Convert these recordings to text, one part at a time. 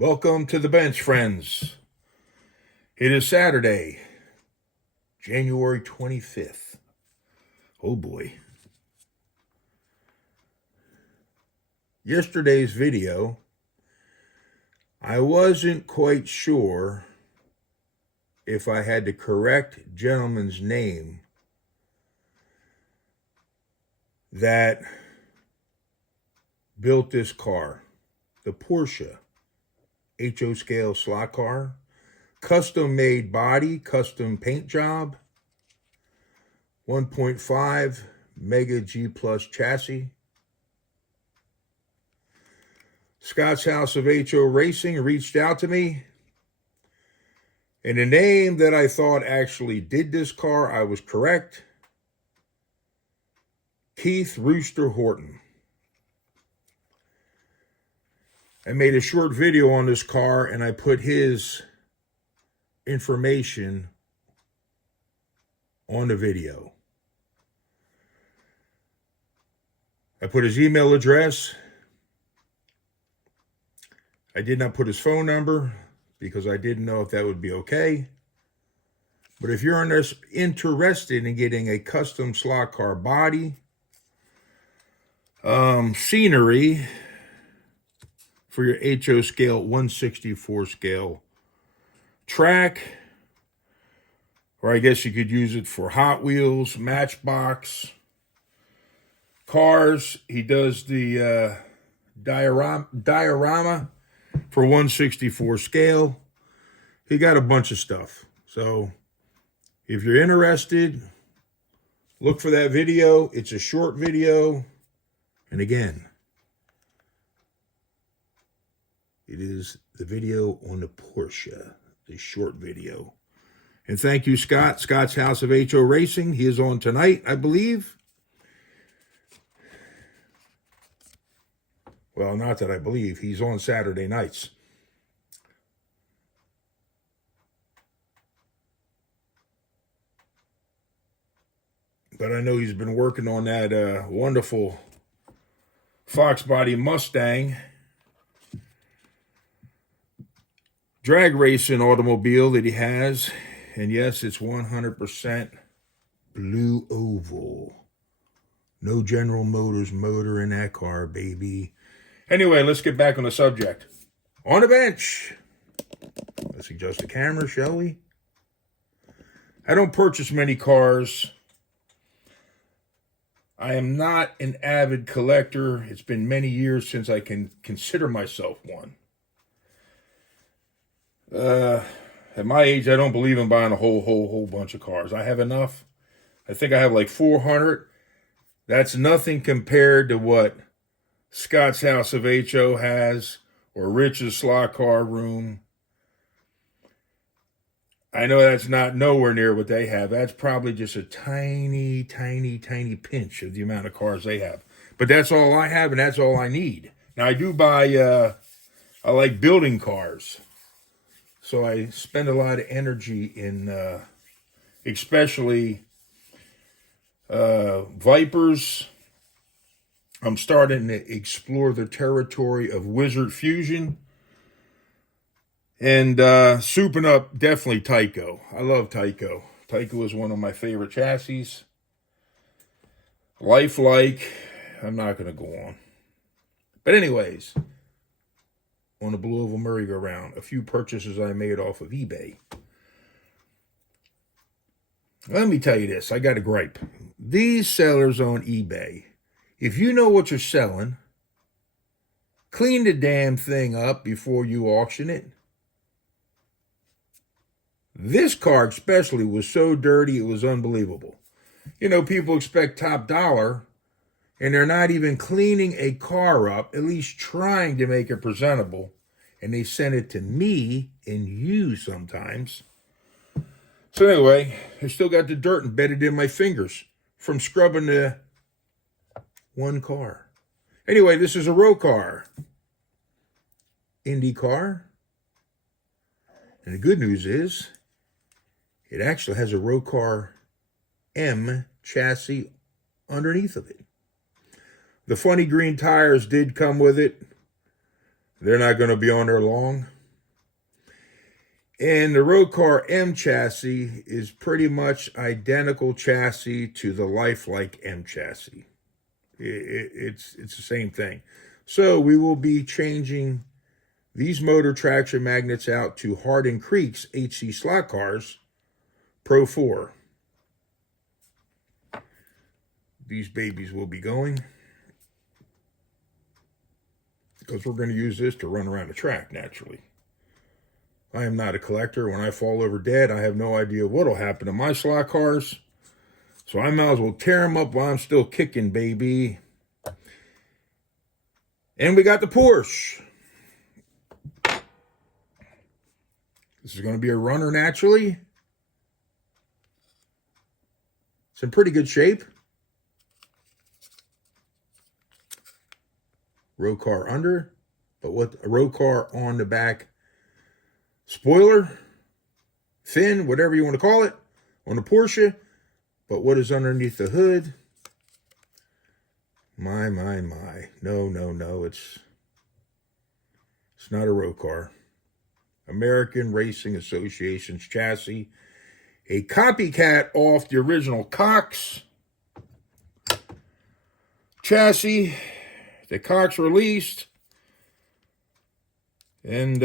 Welcome to the bench, friends. It is Saturday, January 25th. Oh boy. Yesterday's video, I wasn't quite sure if I had the correct gentleman's name that built this car, the Porsche HO scale slot car, custom made body, custom paint job, 1.5 Mega G Plus chassis. Scott's House of HO Racing reached out to me, and the name that I thought actually did this car, I was correct. Keith Rooster Horton. I made a short video on this car and I put his information on the video. I put his email address. I did not put his phone number because I didn't know if that would be okay. But if you're interested in getting a custom slot car body, scenery for your HO scale 1/64 scale track, or I guess you could use it for Hot Wheels, Matchbox, cars. He does the diorama for 1/64 scale. He got a bunch of stuff. So if you're interested, look for that video. It's a short video. And again, it is the video on the Porsche, the short video. And thank you, Scott. Scott's House of HO Racing. He is on tonight, I believe. Well, not that I believe. He's on Saturday nights. But I know he's been working on that wonderful Fox Body Mustang drag racing automobile that he has. And yes, it's 100% blue oval. No General Motors motor in that car, baby. Anyway, let's get back on the subject. On the bench. Let's adjust the camera, shall we? I don't purchase many cars. I am not an avid collector. It's been many years since I can consider myself one. At my age, I don't believe in buying a whole bunch of cars. I have enough. I think I have like 400. That's nothing compared to what Scott's House of HO has, or Rich's Slot Car Room. I know that's not nowhere near what they have. That's probably just a tiny pinch of the amount of cars they have. But that's all I have, and that's all I need. Now, I do buy, I like building cars. So I spend a lot of energy in, especially Vipers. I'm starting to explore the territory of Wizard Fusion. And souping up, definitely Tyco. I love Tyco. Tyco is one of my favorite chassis. Lifelike. I'm not going to go on. But anyways, on the Blue Oval merry-go-round, a few purchases I made off of eBay. Let me tell you this. I got a gripe. These sellers on eBay, if you know what you're selling, clean the damn thing up before you auction it. This car especially was so dirty, it was unbelievable. You know, people expect top dollar, and they're not even cleaning a car up, at least trying to make it presentable. And they send it to me and you sometimes. So anyway, I still got the dirt embedded in my fingers from scrubbing the one car. Anyway, this is a row car. Indy car. And the good news is, it actually has a row car M chassis underneath of it. The funny green tires did come with it. They're not going to be on there long. And the Road Car M chassis is pretty much identical chassis to the Lifelike M chassis. It's the same thing. So we will be changing these motor traction magnets out to Hardin Creek's HC slot cars Pro 4. These babies will be going because we're going to use this to run around the track naturally. I am not a collector. When I fall over dead, I have no idea what'll happen to my slot cars. So I might as well tear them up while I'm still kicking, baby. And we got the Porsche. This is going to be a runner naturally. It's in pretty good shape. Road car under, but what a road car on the back spoiler, fin, whatever you want to call it, on the Porsche. But what is underneath the hood? My. No. It's not a road car. American Racing Association's chassis. A copycat off the original Cox chassis that Cox released. And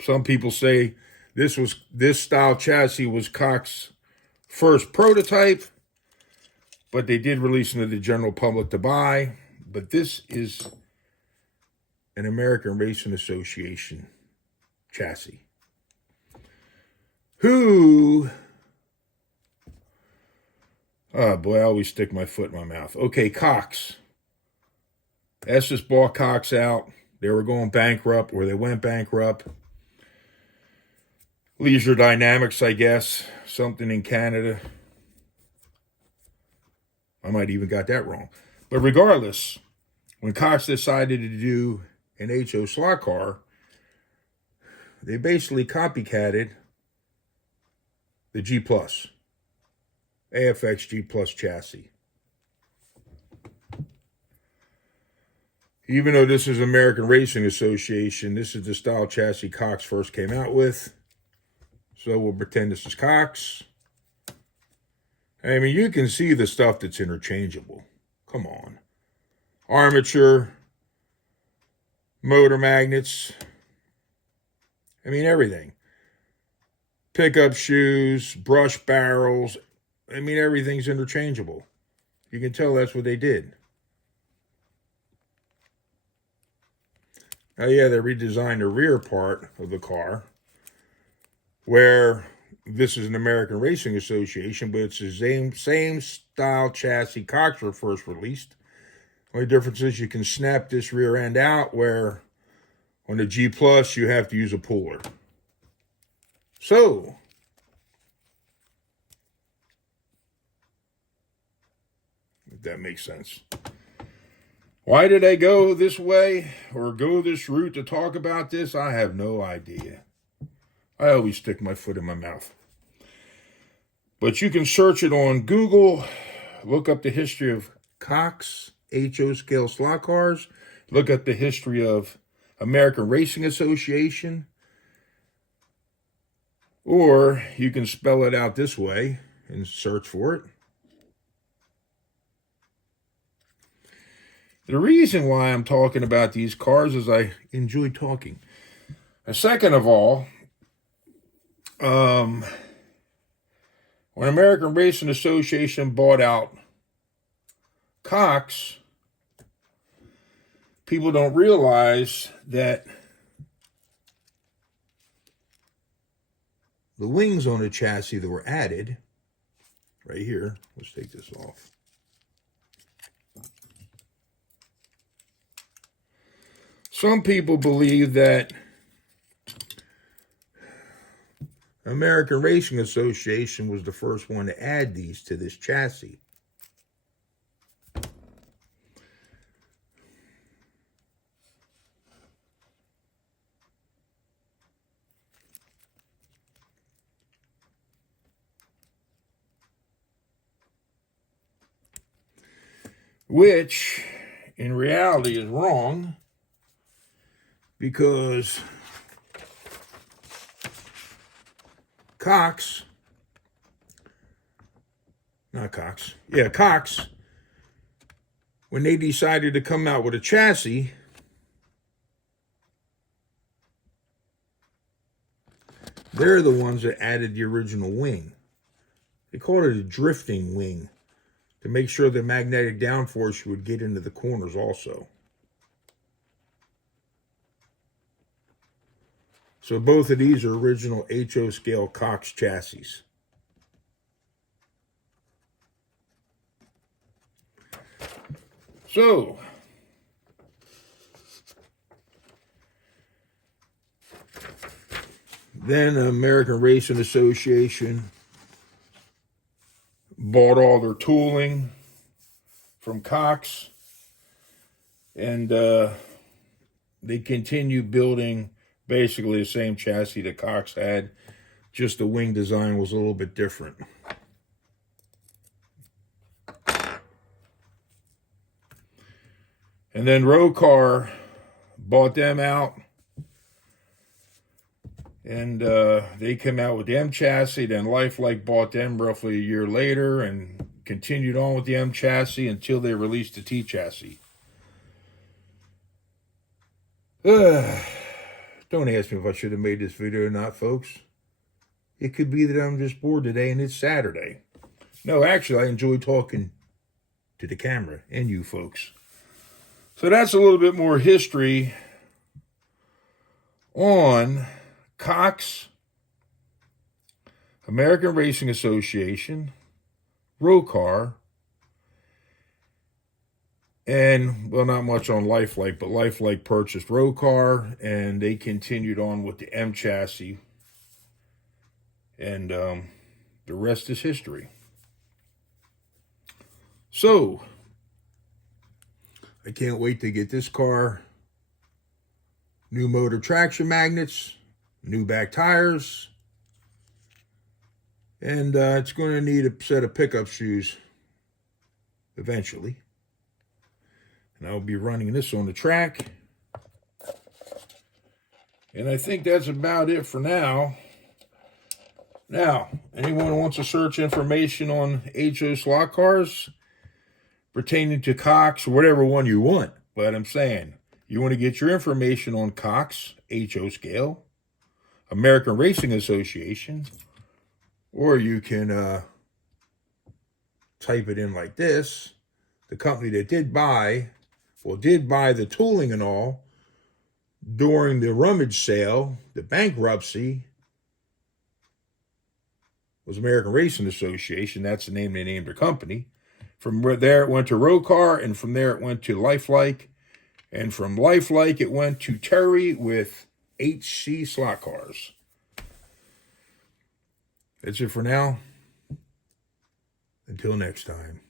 some people say this style chassis was Cox's first prototype, but they did release it to the general public to buy. But this is an American Racing Association chassis. Oh boy, I always stick my foot in my mouth. Okay, Cox. Estes bought Cox out. They were going bankrupt, or they went bankrupt. Leisure Dynamics, I guess. Something in Canada. I might even got that wrong. But regardless, when Cox decided to do an HO slot car, they basically copycatted the G+, AFX G+ chassis. Even though this is American Racing Association, this is the style chassis Cox first came out with. So we'll pretend this is Cox. I mean, you can see the stuff that's interchangeable. Come on. Armature, motor magnets. I mean, everything. Pickup shoes, brush barrels. I mean, everything's interchangeable. You can tell that's what they did. Oh yeah, they redesigned the rear part of the car, where this is an American Racing Association, but it's the same style chassis Cox were first released. Only difference is you can snap this rear end out, where on the G+ you have to use a puller. So, if that makes sense. Why did I go this way or go this route to talk about this? I have no idea. I always stick my foot in my mouth. But you can search it on Google, look up the history of Cox HO scale slot cars, look up the history of American Racing Association, or you can spell it out this way and search for it. The reason why I'm talking about these cars is I enjoy talking. Second of all, when American Racing Association bought out Cox, people don't realize that the wings on the chassis that were added, right here, let's take this off. Some people believe that American Racing Association was the first one to add these to this chassis. Which, in reality, is wrong, because Cox, when they decided to come out with a chassis, they're the ones that added the original wing. They called it a drifting wing to make sure the magnetic downforce would get into the corners also. So both of these are original HO scale Cox chassis. So, then American Racing Association bought all their tooling from Cox, and they continued building basically the same chassis that Cox had, just the wing design was a little bit different. And then Rocar bought them out, and they came out with the M chassis. Then Lifelike bought them roughly a year later and continued on with the M chassis until they released the T chassis. Don't ask me if I should have made this video or not, folks. It could be that I'm just bored today and it's Saturday. No, actually, I enjoy talking to the camera and you folks. So that's a little bit more history on Cox, American Racing Association, Rocar, and, well, not much on Lifelike, but Lifelike purchased Rocar, and they continued on with the M chassis, and the rest is history. So, I can't wait to get this car. New motor traction magnets, new back tires, and it's going to need a set of pickup shoes eventually. And I'll be running this on the track. And I think that's about it for now. Now, anyone who wants to search information on HO slot cars pertaining to Cox, or whatever one you want, but I'm saying, you want to get your information on Cox, HO scale, American Racing Association, or you can type it in like this. The company that did buy the tooling and all during the rummage sale, the bankruptcy, was American Racing Association. That's the name they named their company. From there, it went to Rocar, and from there, it went to Lifelike. And from Lifelike, it went to Terry with HC slot cars. That's it for now. Until next time.